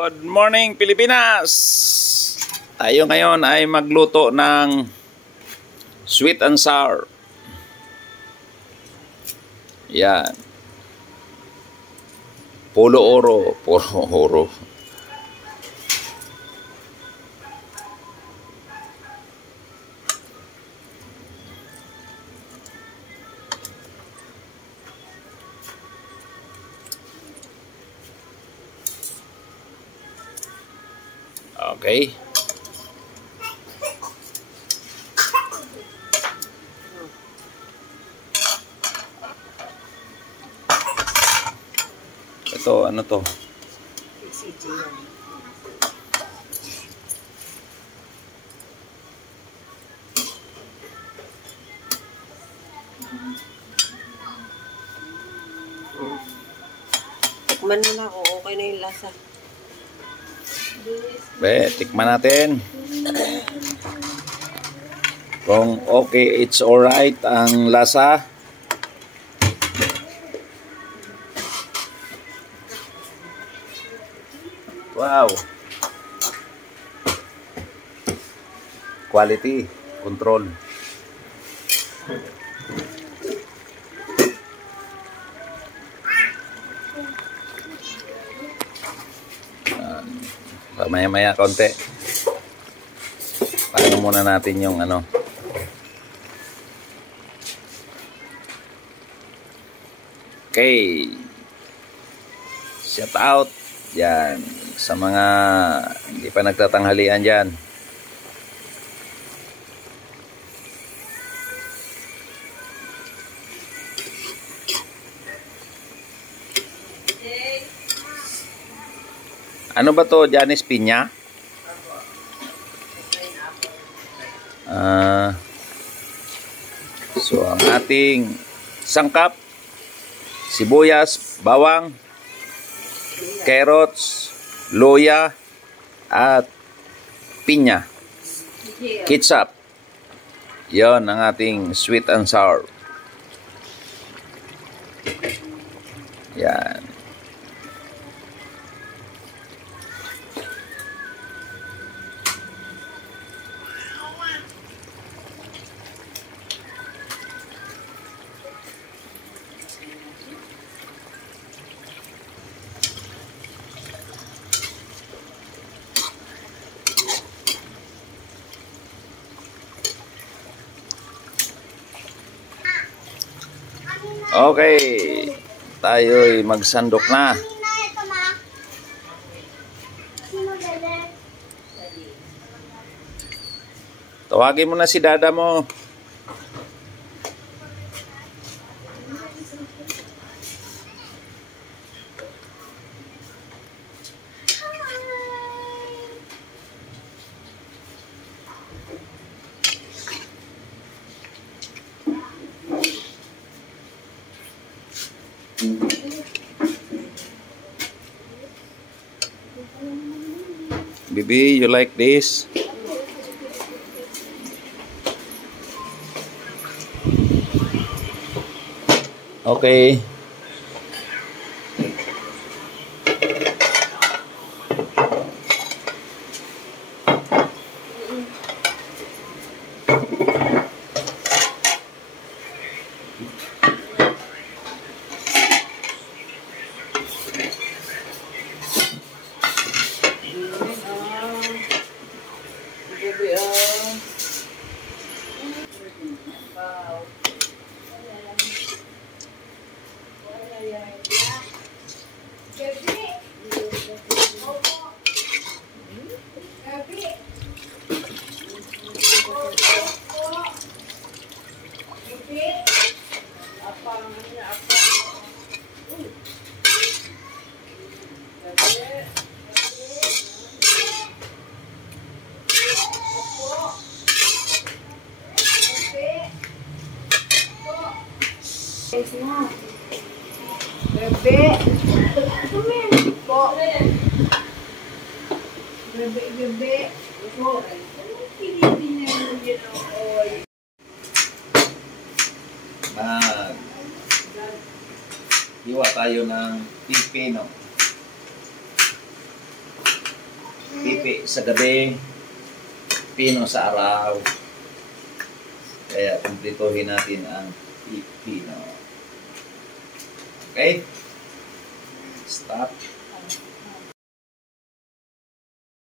Good morning Pilipinas! Tayo ngayon ay magluto ng sweet and sour. Yan. Puro oro. Okay. Ito, ano to? Tikman mo na kung okay na yung lasa. Tikman natin. Kung okay, it's alright ang lasa. Wow. Quality control. Maya-maya konti. Paano muna natin yung ano. Okay. Shout out. Yan. Sa mga hindi pa nagtatanghalian dyan. Ano ba to? Janice Piña? So ang ating sangkap, sibuyas, bawang, carrots, luya, at pinya. Ketchup. Yon ang ating sweet and sour. Yan. Okay, tayo'y magsandok na. Tawagin mo na si dada mo. Baby, you like this? Okay. Gabi. Po. Gabi. Po. Hiwa tayo ng pipino. pipi sa gabi, pino sa araw. Kaya kumplituhin natin ang pipino. Okay? Stop.